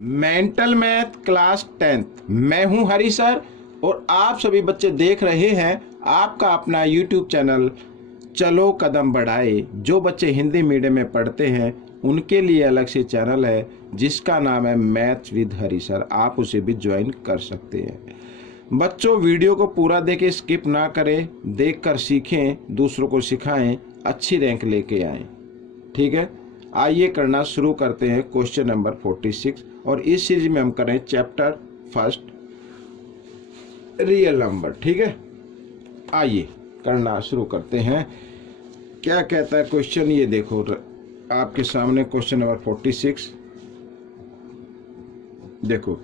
Mental math class 10th। मैं हूं हरी sir और आप सभी बच्चे देख रहे हैं आपका अपना यूट्यूब चैनल चलो कदम बढ़ाए। जो बच्चे हिंदी मीडियम में पढ़ते हैं उनके लिए अलग से चैनल है जिसका नाम है मैथ्स विद हरी सर। आप उसे भी ज्वाइन कर सकते हैं। बच्चों, वीडियो को पूरा देखें, स्किप ना करें, देखकर सीखें, दूसरों को सिखाएं, अच्छी रैंक लेके आएं। ठीक है, आइए करना शुरू करते हैं क्वेश्चन नंबर 46 और इस सीरीज में हम करें चैप्टर फर्स्ट रियल नंबर। ठीक है, आइए करना शुरू करते हैं। क्या कहता है क्वेश्चन, ये देखो आपके सामने क्वेश्चन नंबर 46। देखो,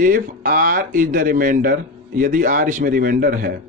if R is the reminder, यदि आर इसमें रिमाइंडर है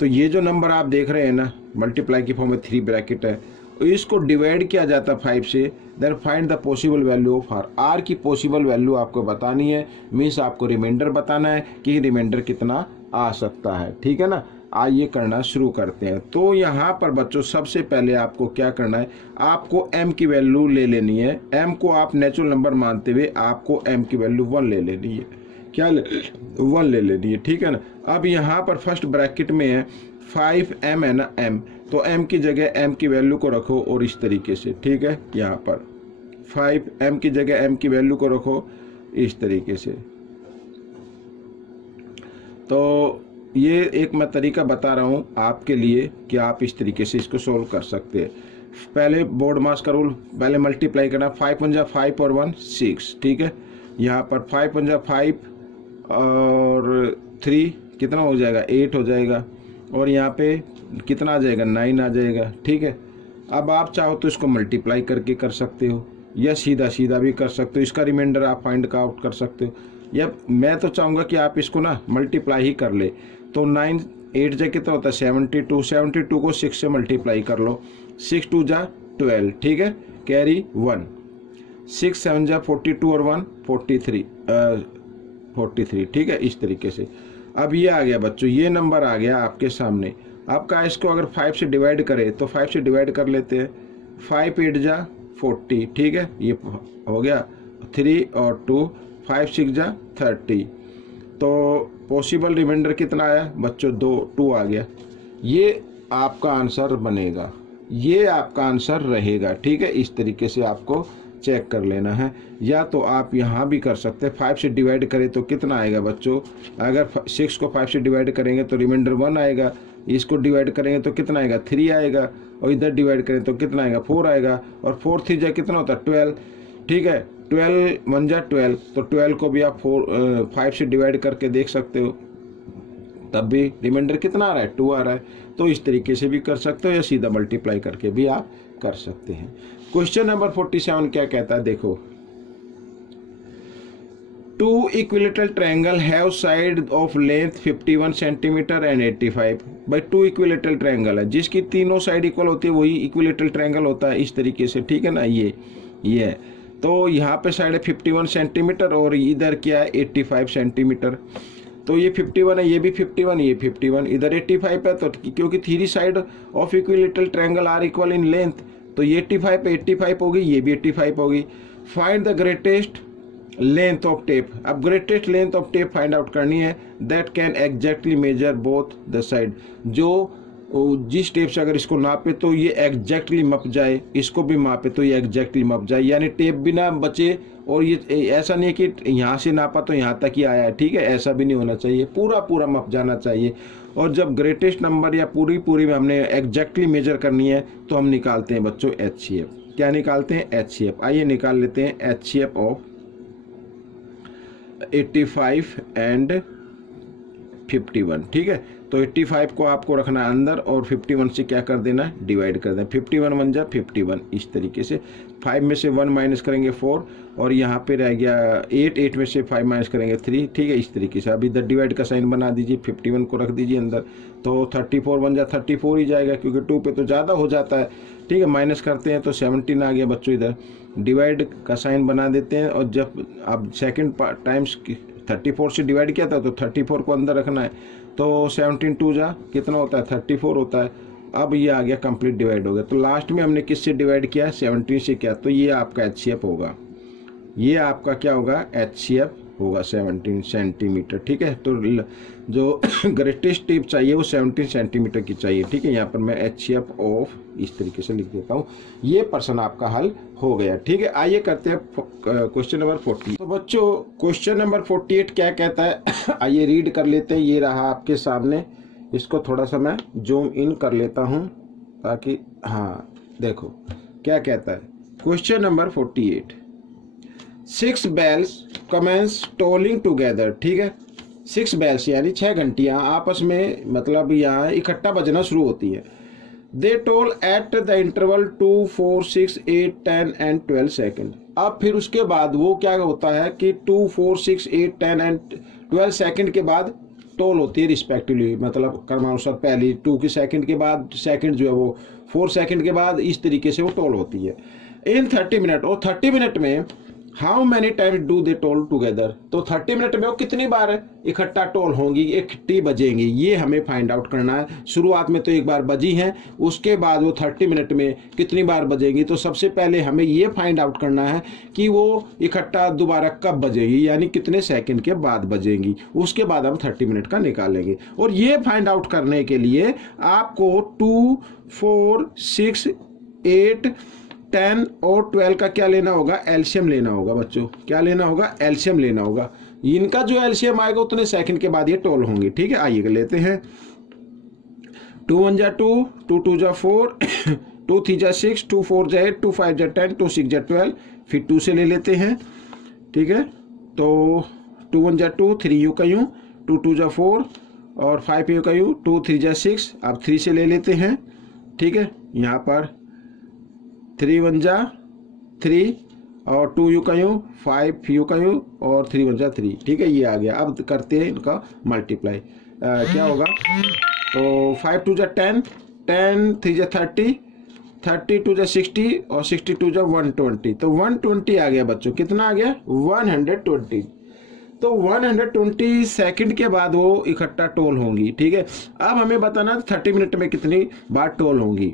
तो ये जो नंबर आप देख रहे हैं ना, मल्टीप्लाई की फॉर्म में 3 ब्रैकेट है, इसको डिवाइड किया जाता है 5 से। Then find the possible value of R. R की पॉसिबल वैल्यू आपको बतानी है, मीन्स आपको रिमाइंडर बताना है कि रिमाइंडर कितना आ सकता है। ठीक है ना, आइए करना शुरू करते हैं। तो यहाँ पर बच्चों सबसे पहले आपको क्या करना है, आपको m की वैल्यू ले लेनी है। m को आप नेचुरल नंबर मानते हुए आपको m की वैल्यू 1 ले लेनी है। क्या 1 ले लेनी है। ठीक है ना, अब यहाँ पर फर्स्ट ब्रैकेट में है 5m है ना, m, तो m की जगह m की वैल्यू को रखो और इस तरीके से। ठीक है, यहाँ पर 5m की जगह m की वैल्यू को रखो इस तरीके से। तो ये एक मैं तरीका बता रहा हूँ आपके लिए कि आप इस तरीके से इसको सोल्व कर सकते हैं। पहले बोर्ड मास का रूल, पहले मल्टीप्लाई करना, 5 पंजा 5 और 1 6। ठीक है, यहाँ पर 5 पंजा 5 और 3 कितना हो जाएगा, 8 हो जाएगा, और यहाँ पे कितना आ जाएगा, 9 आ जाएगा। ठीक है, अब आप चाहो तो इसको मल्टीप्लाई करके कर सकते हो या सीधा सीधा भी कर सकते हो, इसका रिमाइंडर आप फाइंड आउट कर सकते हो। या मैं तो चाहूँगा कि आप इसको ना मल्टीप्लाई ही कर ले। तो 9 8 जा कितना होता है 72, 72 को 6 से मल्टीप्लाई कर लो, 6 2 जा 12। ठीक है, कैरी 1, 6 7 जा 42 और 1 43। ठीक है, इस तरीके से। अब ये आ गया बच्चों, ये नंबर आ गया आपके सामने। आपका इसको अगर 5 से डिवाइड करें तो 5 से डिवाइड कर लेते हैं, 5 8 जा 40। ठीक है, ये हो गया 3 और 2, 5 6 जा 30। तो पॉसिबल रिमाइंडर कितना आया बच्चों, 2 आ गया। ये आपका आंसर बनेगा, ये आपका आंसर रहेगा। ठीक है, इस तरीके से आपको चेक कर लेना है। या तो आप यहाँ भी कर सकते हैं, 5 से डिवाइड करें तो कितना आएगा बच्चों, अगर 6 को 5 से डिवाइड करेंगे तो रिमाइंडर 1 आएगा, इसको डिवाइड करेंगे तो कितना आएगा 3 आएगा, और इधर डिवाइड करें तो कितना आएगा 4 आएगा, और 4 3 जा कितना होता है 12। ठीक है, 12 1 जा 12, तो 12 को भी आप 5 से डिवाइड करके देख सकते हो, तब भी रिमाइंडर कितना आ रहा है 2 आ रहा है। तो इस तरीके से भी कर सकते हो या सीधा मल्टीप्लाई करके भी आप कर सकते हैं। क्वेश्चन नंबर 47 क्या कहता है, देखो, 2 equilateral triangle have side of length 51 centimetre and 85। भाई 2 इक्विलेटरल ट्रायंगल है जिसकी तीनों साइड इक्वल होती है, वही इक्विलेटरल ट्रायंगल होता है इस तरीके से। ठीक है ना, ये है। तो यहाँ पे साइड है 51 सेंटीमीटर और इधर क्या है 85 सेंटीमीटर। तो ये 51 है, ये भी 51, ये 51, इधर 85 है। तो क्योंकि 3 side of equilateral triangle are equal in length, तो ये 85 पे 85 होगी, ये भी 85 होगी। Find the greatest length of tape. अब greatest length of tape find out करनी है, that can exactly measure both the side. जो जिस टेप से अगर इसको नापे तो ये एग्जैक्टली मप जाए, इसको भी मापे तो ये एग्जैक्टली मप जाए, यानी टेप भी ना बचे। और ये ऐसा नहीं है कि यहाँ से नापा तो यहाँ तक ही आया है। ठीक है, ऐसा भी नहीं होना चाहिए, पूरा पूरा मप जाना चाहिए। और जब ग्रेटेस्ट नंबर या पूरी में हमने एग्जैक्टली मेजर करनी है तो हम निकालते हैं बच्चों HCF। क्या निकालते हैं, HCF। आइए निकाल लेते हैं HCF ऑफ 85 एंड 51। ठीक है, तो 85 को आपको रखना है अंदर और 51 से क्या कर देना है, डिवाइड कर देना। 51 1 जा 51, इस तरीके से। 5 में से 1 माइनस करेंगे 4, और यहाँ पे रह गया 8 में से 5 माइनस करेंगे 3। ठीक है, इस तरीके से। अब इधर डिवाइड का साइन बना दीजिए, 51 को रख दीजिए अंदर, तो 34 1 जा 34 ही जाएगा, क्योंकि 2 पे तो ज़्यादा हो जाता है। ठीक है, माइनस करते हैं तो 17 आ गया बच्चों। इधर डिवाइड का साइन बना देते हैं, और जब अब सेकेंड टाइम्स 34 से डिवाइड किया था तो 34 को अंदर रखना है, तो 17 2 जा कितना होता है 34 होता है। अब ये आ गया कंप्लीट डिवाइड हो गया। तो लास्ट में हमने किससे डिवाइड किया, 17 से किया, तो ये आपका HCF होगा। ये आपका क्या होगा, HCF होगा 17 सेंटीमीटर। ठीक है, तो जो ग्रेटेस्ट टिप चाहिए वो 17 सेंटीमीटर की चाहिए। ठीक है, यहाँ पर मैं HCF ऑफ इस तरीके से लिख देता हूँ। ये प्रश्न आपका हल हो गया। ठीक है, आइए करते हैं क्वेश्चन नंबर 40। तो बच्चों क्वेश्चन नंबर 48 क्या कहता है आइए रीड कर लेते हैं। ये रहा आपके सामने, इसको थोड़ा सा मैं जूम इन कर लेता हूँ ताकि, हाँ देखो क्या कहता है question number 48। 6 bells commence tolling together। ठीक है, 6 bells यानी 6 घंटियां आपस में मतलब यहाँ इकट्ठा बजना शुरू होती है। दे toll at the interval 2, 4, 6, 8, 10 and 12 second. अब फिर उसके बाद वो क्या होता है कि 2, 4, 6, 8, 10 एंड 12 सेकेंड के बाद टोल होती है रिस्पेक्टिवली, मतलब क्रमानुसार पहली 2 के सेकंड के बाद सेकंड जो है वो 4 सेकंड के बाद, इस तरीके से वो टोल होती है। इन 30 मिनट, और 30 मिनट में how many times do they toll together. तो 30 मिनट में वो कितनी बार इकट्ठा टोल होंगी, इकट्ठी बजेंगी, ये हमें फाइंड आउट करना है। शुरुआत में तो एक बार बजी हैं, उसके बाद वो 30 मिनट में कितनी बार बजेंगी। तो सबसे पहले हमें ये फाइंड आउट करना है कि वो इकट्ठा दोबारा कब बजेगी, यानी कितने सेकंड के बाद बजेंगी। उसके बाद हम 30 मिनट का निकालेंगे। और ये फाइंड आउट करने के लिए आपको 2, 4, 6, 8, 10 और 12 का क्या लेना होगा, एलसीएम लेना होगा बच्चों। क्या लेना होगा, एलसीएम लेना होगा। इनका जो एलसीएम आएगा उतने सेकंड के बाद ये टोल होंगे। ठीक है, आइए लेते हैं। 2 1 जा 2, 2 2 जा 4, 2 3 जा 6, 2 4 जा 8, 2 5 जा 10, 2 6 जा 12। फिर 2 से ले लेते हैं। ठीक है, तो 2 1 जा 2, 3 यू का यूँ, 2 2 जा 4 और 5 यू का यूँ, 2 3 जा 6। अब 3 से ले लेते हैं। ठीक है, यहाँ पर 3 1 जा 3 और 2 यू का यूँ, 5 यू का यूँ और 3 1 जा 3। ठीक है, ये आ गया। अब करते हैं इनका मल्टीप्लाई। क्या होगा, तो 5 2 जा 10, 10 3 जा 30, 30 2 जा 60 और 62 जा 120। तो 120 आ गया बच्चों। कितना आ गया, 120। तो 120 सेकंड के बाद वो इकट्ठा टोल होंगी। ठीक है, अब हमें बताना 30 मिनट में कितनी बार टोल होंगी।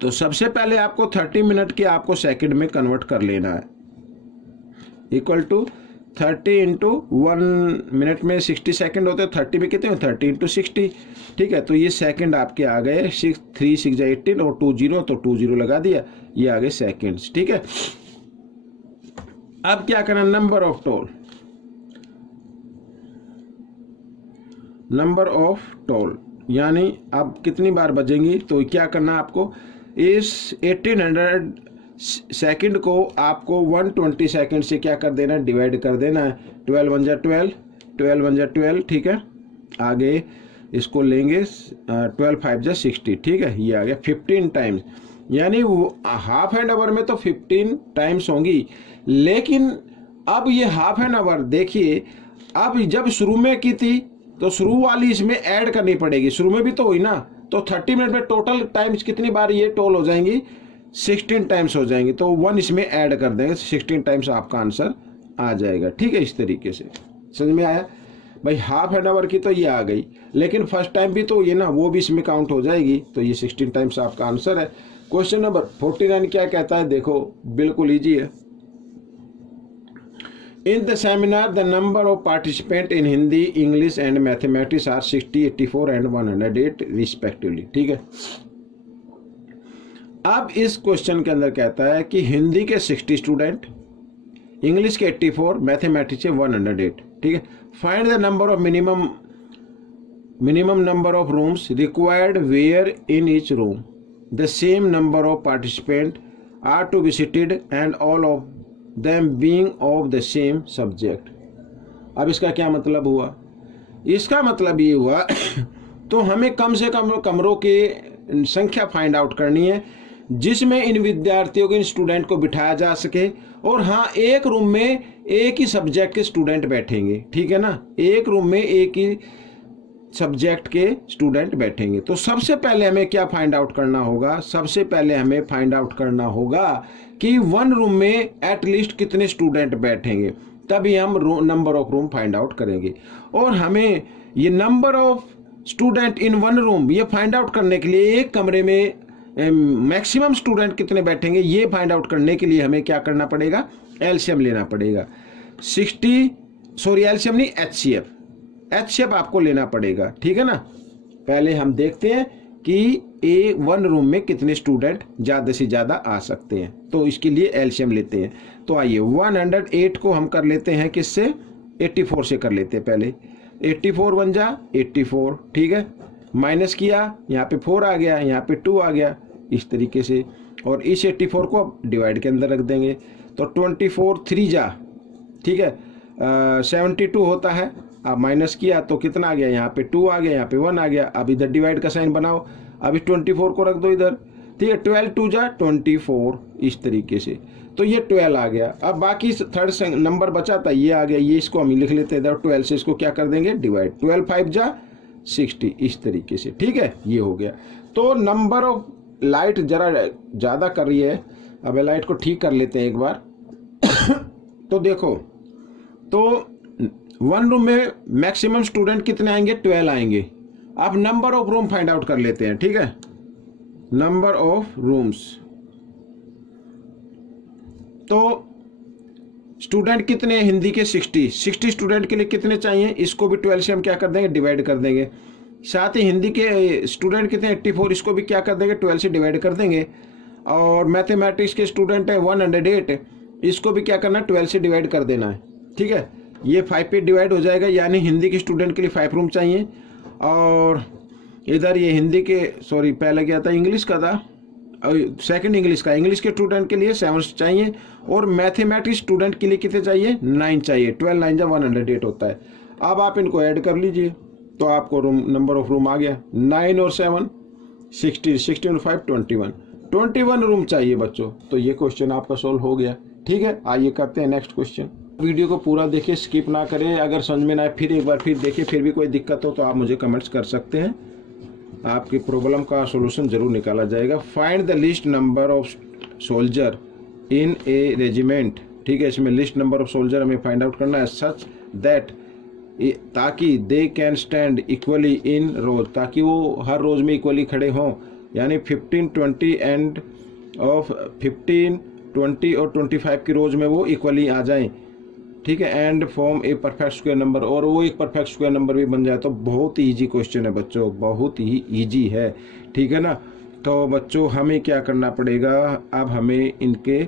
तो सबसे पहले आपको 30 मिनट के आपको सेकंड में कन्वर्ट कर लेना है। इक्वल टू 30 इंटू 1 मिनट में 60 सेकंड होते हैं, 30 में कितने, 30 इंटू 60। ठीक है, तो ये सेकंड आपके आ गए 6 3 6 जा 18 और 2 0, तो 2 0 लगा दिया, ये आ गए सेकेंड्स। ठीक है, अब क्या करना, number of toll, number of toll यानी अब कितनी बार बजेंगी। तो क्या करना है आपको, इस 1800 सेकंड को आपको 120 सेकंड से क्या कर देना है, डिवाइड कर देना है। 12 1 जा 12, 12 1 जा 12। ठीक है, आगे इसको लेंगे 12 5 जा 60। ठीक है, ये आ गया 15 टाइम्स, यानी हाफ एन आवर में तो 15 टाइम्स होंगी। लेकिन अब ये हाफ एन आवर देखिए, अब जब शुरू में की थी तो शुरू वाली इसमें ऐड करनी पड़ेगी, शुरू में भी तो हुई ना। तो 30 मिनट में टोटल टाइम्स कितनी बार ये टोल हो जाएंगी, 16 टाइम्स हो जाएंगी। तो 1 इसमें ऐड कर देंगे, 16 टाइम्स आपका आंसर आ जाएगा। ठीक है, इस तरीके से समझ में आया भाई। हाफ एन आवर की तो ये आ गई, लेकिन फर्स्ट टाइम भी तो ये ना, वो भी इसमें काउंट हो जाएगी। तो ये 16 टाइम्स आपका आंसर है। क्वेश्चन नंबर 49 क्या कहता है, देखो बिल्कुल ईजी है। In the seminar, the number of participants in Hindi, English and Mathematics are 60, 84 and 108 respectively। ठीक है, अब इस क्वेश्चन के अंदर कहता है कि हिंदी के 60 स्टूडेंट, इंग्लिश के 84, मैथमेटिक्स के 108। ठीक है, find the number of minimum number of rooms required where in each room the same number of participant are to be seated and all of them being of the same subject। अब इसका क्या मतलब हुआ, इसका मतलब ये हुआ तो हमें कम से कम कमरों की संख्या फाइंड आउट करनी है जिसमें इन विद्यार्थियों को, इन स्टूडेंट को बिठाया जा सके। और हाँ, एक रूम में एक ही सब्जेक्ट के स्टूडेंट बैठेंगे। ठीक है ना, एक रूम में एक ही सब्जेक्ट के स्टूडेंट बैठेंगे। तो सबसे पहले हमें क्या फाइंड आउट करना होगा, सबसे पहले हमें फाइंड आउट करना होगा कि 1 रूम में एटलीस्ट कितने स्टूडेंट बैठेंगे, तभी हम number of room find out करेंगे। और हमें ये number of student in 1 room ये फाइंड आउट करने के लिए, एक कमरे में मैक्सिमम स्टूडेंट कितने बैठेंगे ये फाइंड आउट करने के लिए हमें क्या करना पड़ेगा, एलसीएम लेना पड़ेगा। 60 सॉरी एलसीएम नहीं, एचसीएफ आपको लेना पड़ेगा, ठीक है ना। पहले हम देखते हैं कि वन रूम में कितने स्टूडेंट ज़्यादा से ज़्यादा आ सकते हैं, तो इसके लिए एलसीएम लेते हैं। तो आइए 108 को हम कर लेते हैं किससे, 84 से कर लेते हैं पहले। 84 बन जा 84, ठीक है, माइनस किया, यहाँ पे 4 आ गया, यहाँ पे 2 आ गया, इस तरीके से। और इस 84 को अब डिवाइड के अंदर रख देंगे, तो 24 3 जा, ठीक है, 72 होता है। अब माइनस किया तो कितना आ गया, यहाँ पे 2 आ गया, यहाँ पे 1 आ गया। अब इधर डिवाइड का साइन बनाओ, अब इस 24 को रख दो इधर, ठीक है, 12 2 जा 24, इस तरीके से। तो ये 12 आ गया। अब बाकी थर्ड नंबर बचा था, ये आ गया, ये इसको हम लिख लेते हैं इधर, 12 से इसको क्या कर देंगे डिवाइड, 12 5 जा 60, इस तरीके से, ठीक है, ये हो गया। तो नंबर ऑफ लाइट जरा ज़्यादा कर रही है, अब लाइट को ठीक कर लेते हैं एक बार। तो देखो, तो वन रूम में मैक्सिमम स्टूडेंट कितने आएंगे, 12 आएंगे। अब number of room find out कर लेते हैं, ठीक है, नंबर ऑफ रूम्स। तो स्टूडेंट कितने हैं हिंदी के, 60 स्टूडेंट के लिए कितने चाहिए, इसको भी 12 से हम क्या कर देंगे डिवाइड कर देंगे। साथ ही हिंदी के स्टूडेंट कितने 84, इसको भी क्या कर देंगे 12 से डिवाइड कर देंगे। और मैथमेटिक्स के स्टूडेंट है 108, इसको भी क्या करना है 12 से डिवाइड कर देना है, ठीक है। ये 5 पे डिवाइड हो जाएगा, यानी हिंदी के स्टूडेंट के लिए 5 रूम चाहिए। और इधर ये हिंदी के सॉरी पहले क्या था, इंग्लिश का था, सेकंड इंग्लिश का, इंग्लिश के स्टूडेंट के लिए 7 चाहिए। और मैथमेटिक्स स्टूडेंट के लिए कितने चाहिए, 9 चाहिए। 12 9 जा 108 होता है। अब आप इनको ऐड कर लीजिए, तो आपको रूम नंबर ऑफ रूम आ गया, 9 और 7 60, 16 और 5 21 रूम चाहिए बच्चों। तो ये क्वेश्चन आपका सोल्व हो गया, ठीक है। आइए करते हैं नेक्स्ट क्वेश्चन। वीडियो को पूरा देखिए, स्किप ना करें। अगर समझ में ना आए फिर एक बार फिर देखिए, फिर भी कोई दिक्कत हो तो आप मुझे कमेंट्स कर सकते हैं, आपकी प्रॉब्लम का सॉल्यूशन जरूर निकाला जाएगा। Find the least number of soldier in a regiment, ठीक है, इसमें लिस्ट नंबर ऑफ सोल्जर हमें फाइंड आउट करना है सच दैट, ताकि they can stand equally in rows, ताकि वो हर रोज में इक्वली खड़े हों, यानी 15 20 एंड ऑफ 15 20 और 25 की रोज में वो इक्वली आ जाएं, ठीक है। And form a perfect square number, और वो एक परफेक्ट स्क्वायर नंबर भी बन जाए। तो बहुत ही ईजी क्वेश्चन है बच्चों, बहुत ही ईजी है, ठीक है ना। तो बच्चों हमें क्या करना पड़ेगा, अब हमें इनके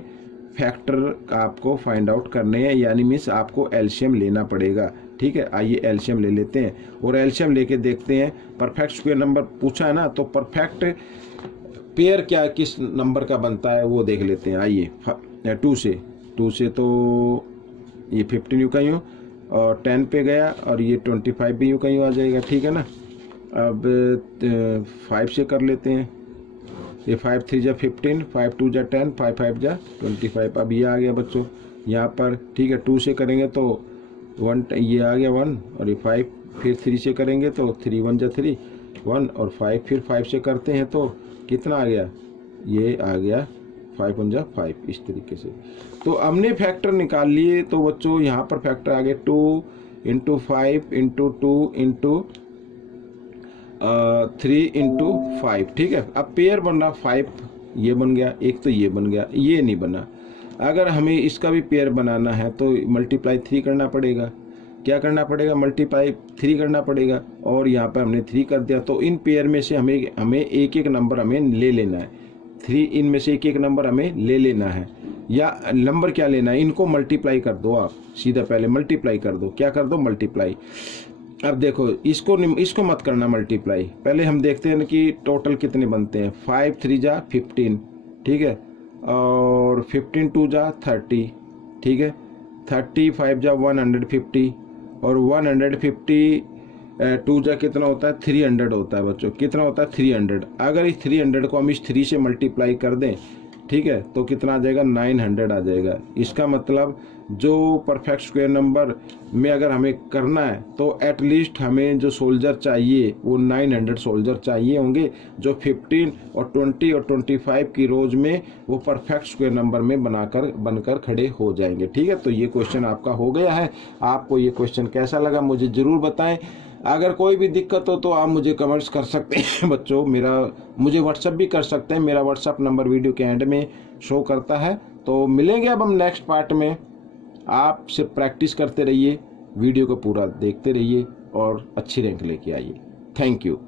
फैक्टर आपको फाइंड आउट करने हैं, यानी मीन्स आपको एलसीएम लेना पड़ेगा, ठीक है। आइए एलसीएम ले लेते हैं और एलसीएम लेके देखते हैं। परफेक्ट स्क्वायर नंबर पूछा है ना, तो परफेक्ट पेयर क्या किस नंबर का बनता है वो देख लेते हैं। आइए 2 से तो ये 15 यूँ का यूँ और 10 पे गया, और ये 25 भी यूँ का यूँ आ जाएगा, ठीक है ना। अब 5 से कर लेते हैं, ये 5 3 जा 15, 5 2 जा 10, 5 5 जा 25। अब ये आ गया बच्चों यहाँ पर, ठीक है। 2 से करेंगे तो 1, ये आ गया 1, और ये 5, फिर 3 से करेंगे तो 3 1 जा 3 1, और 5, फिर 5 से करते हैं तो कितना आ गया, ये आ गया 5 1 जा 5, इस तरीके से। तो हमने फैक्टर निकाल लिए। तो बच्चों यहाँ पर फैक्टर आ गए 2 × 5 × 2 × 3 × 5, ठीक है। अब पेयर बन रहा 5, ये बन गया एक, तो ये बन गया, ये नहीं बना। अगर हमें इसका भी पेयर बनाना है तो मल्टीप्लाई 3 करना पड़ेगा। क्या करना पड़ेगा, मल्टीप्लाई 3 करना पड़ेगा, और यहाँ पर हमने 3 कर दिया। तो इन पेयर में से हमें एक एक नंबर हमें ले लेना है, 3 इनमें से एक एक नंबर हमें ले लेना है। या नंबर क्या लेना है, इनको मल्टीप्लाई कर दो आप, सीधा पहले मल्टीप्लाई कर दो। क्या कर दो, मल्टीप्लाई। अब देखो इसको मत करना मल्टीप्लाई, पहले हम देखते हैं कि टोटल कितने बनते हैं। 5 3 जा 15, ठीक है, और 15 2 जा 30, ठीक है, 35 जा 150, और 150 2 जा कितना होता है 300 होता है बच्चों। कितना होता है 300। अगर इस 300 को हम इस 3 से मल्टीप्लाई कर दें, ठीक है, तो कितना आ जाएगा 900 आ जाएगा। इसका मतलब जो परफेक्ट स्क्वायर नंबर में अगर हमें करना है तो एटलीस्ट हमें जो सोल्जर चाहिए वो 900 सोल्जर चाहिए होंगे, जो 15 और 20 और 25 की रोज में वो परफेक्ट स्क्वायर नंबर में बनकर खड़े हो जाएंगे, ठीक है। तो ये क्वेश्चन आपका हो गया है। आपको ये क्वेश्चन कैसा लगा मुझे ज़रूर बताएं। अगर कोई भी दिक्कत हो तो आप मुझे कमेंट्स कर सकते हैं बच्चों। मुझे व्हाट्सएप भी कर सकते हैं, मेरा व्हाट्सएप नंबर वीडियो के एंड में शो करता है, तो मिलेंगे अब हम नेक्स्ट पार्ट में। आप सिर्फ प्रैक्टिस करते रहिए, वीडियो को पूरा देखते रहिए और अच्छी रैंक लेके आइए। Thank you.